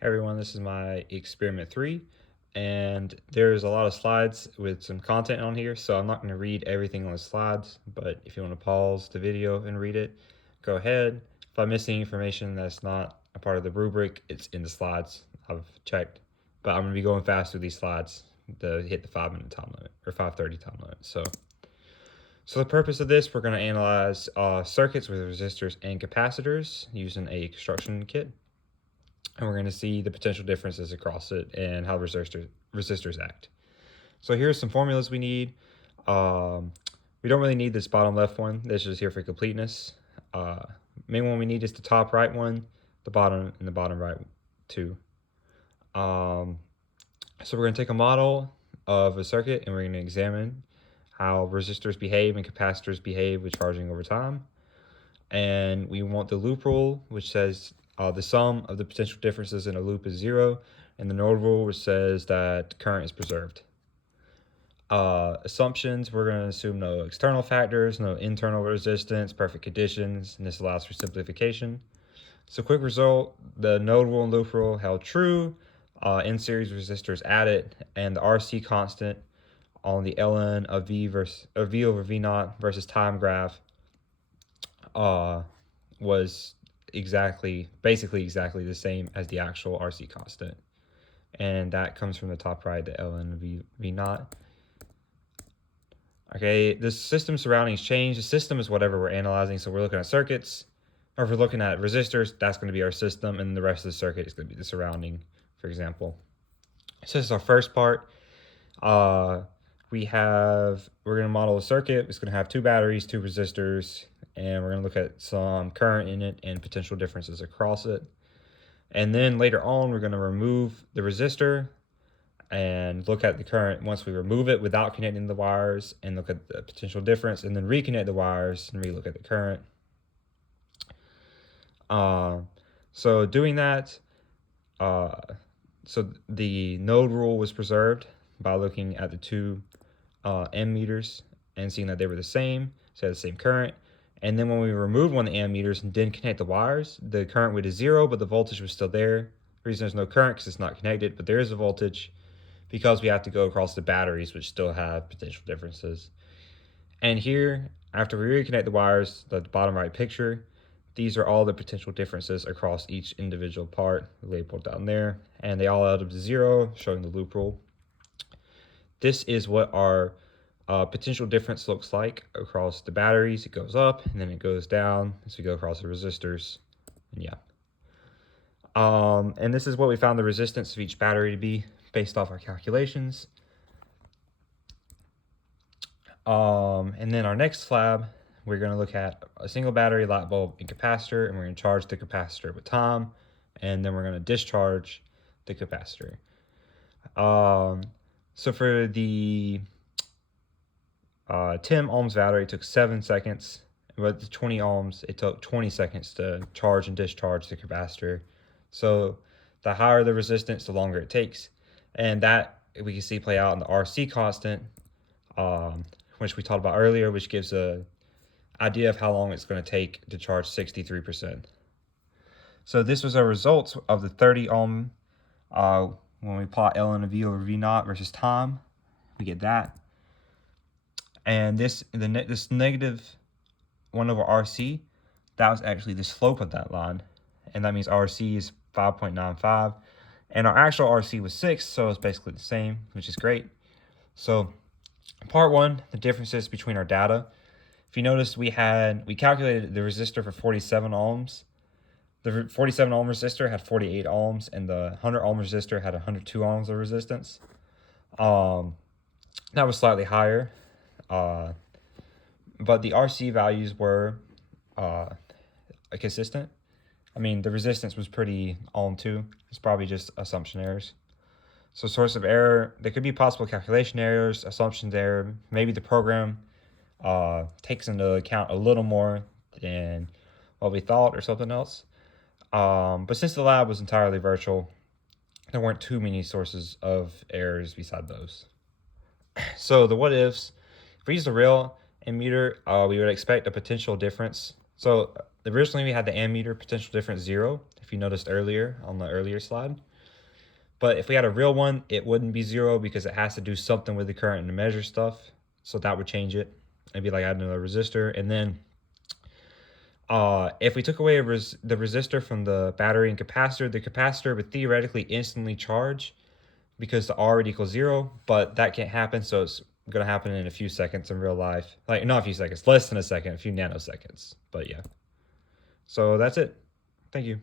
Hey everyone, this is my experiment 3, and there's a lot of slides with some content on here, so I'm not going to read everything on the slides, but if you want to pause the video and read it, go ahead. If I miss any information that's not a part of the rubric, it's in the slides. I've checked, but I'm going to be going fast through these slides to hit the 5-minute time limit, or 5:30 time limit. So the purpose of this, we're going to analyze circuits with resistors and capacitors using a construction kit. And we're going to see the potential differences across it and how resistors act. So here's some formulas we need. We don't really need this bottom left one. This is here for completeness. Main one we need is the top right one, the bottom and the bottom right two. So we're going to take a model of a circuit and we're going to examine how resistors behave and capacitors behave with charging over time. And we want the loop rule, which says the sum of the potential differences in a loop is 0, and the node rule, which says that current is preserved. Assumptions, we're going to assume no external factors, no internal resistance, perfect conditions, and this allows for simplification. So quick result, the node rule and loop rule held true, in series resistors added, and the RC constant on the ln of V over V naught versus time graph was basically exactly the same as the actual RC constant. And that comes from the top right, the ln of V naught. Okay, the system surroundings change. The system is whatever we're analyzing. So we're looking at circuits, or if we're looking at resistors, that's going to be our system, and the rest of the circuit is going to be the surrounding, for example. So this is our first part. We're going to model a circuit. It's going to have 2 batteries, 2 resistors, and we're going to look at some current in it and potential differences across it. And then later on, we're going to remove the resistor and look at the current once we remove it without connecting the wires, and look at the potential difference, and then reconnect the wires and relook at the current. So doing that, so the node rule was preserved by looking at the 2 ammeters and seeing that they were the same, so they had the same current. And then when we removed one of the ammeters and didn't connect the wires, the current went to 0, but the voltage was still there. The reason there's no current because it's not connected, but there is a voltage because we have to go across the batteries, which still have potential differences. And here, after we reconnect the wires, the bottom right picture, these are all the potential differences across each individual part labeled down there, and they all add up to 0, showing the loop rule. This is what our potential difference looks like across the batteries. It goes up and then it goes down as we go across the resistors. And yeah. And this is what we found the resistance of each battery to be based off our calculations. And then our next slab, we're going to look at a single battery, light bulb, and capacitor, and we're going to charge the capacitor with time, and then we're going to discharge the capacitor. So for the 10 ohms battery, it took 7 seconds, but the 20 ohms, it took 20 seconds to charge and discharge the capacitor. So the higher the resistance, the longer it takes. And that we can see play out in the RC constant, which we talked about earlier, which gives an idea of how long it's going to take to charge 63%. So this was our results of the 30 ohm when we plot ln of V over V naught versus time. We get that. And this negative 1 over RC, that was actually the slope of that line. And that means RC is 5.95. And our actual RC was 6, so it's basically the same, which is great. So part 1, the differences between our data. If you notice, we calculated the resistor for 47 ohms. The 47 ohm resistor had 48 ohms, and the 100 ohm resistor had 102 ohms of resistance. That was slightly higher, but the RC values were consistent. I mean, the resistance was pretty ohm too. It's probably just assumption errors. So source of error, there could be possible calculation errors, assumptions error. Maybe the program takes into account a little more than what we thought or something else. But since the lab was entirely virtual, there weren't too many sources of errors beside those. So the what ifs, if we use the real ammeter, we would expect a potential difference. So originally we had the ammeter potential difference 0, if you noticed earlier on the earlier slide. But if we had a real one, it wouldn't be 0 because it has to do something with the current to measure stuff. So that would change it. It'd be like adding another resistor. And then if we took away the resistor from the battery and capacitor, the capacitor would theoretically instantly charge because the R would equal 0, but that can't happen, so it's going to happen in a few seconds in real life. Like, not a few seconds, less than a second, a few nanoseconds. But yeah. So that's it. Thank you.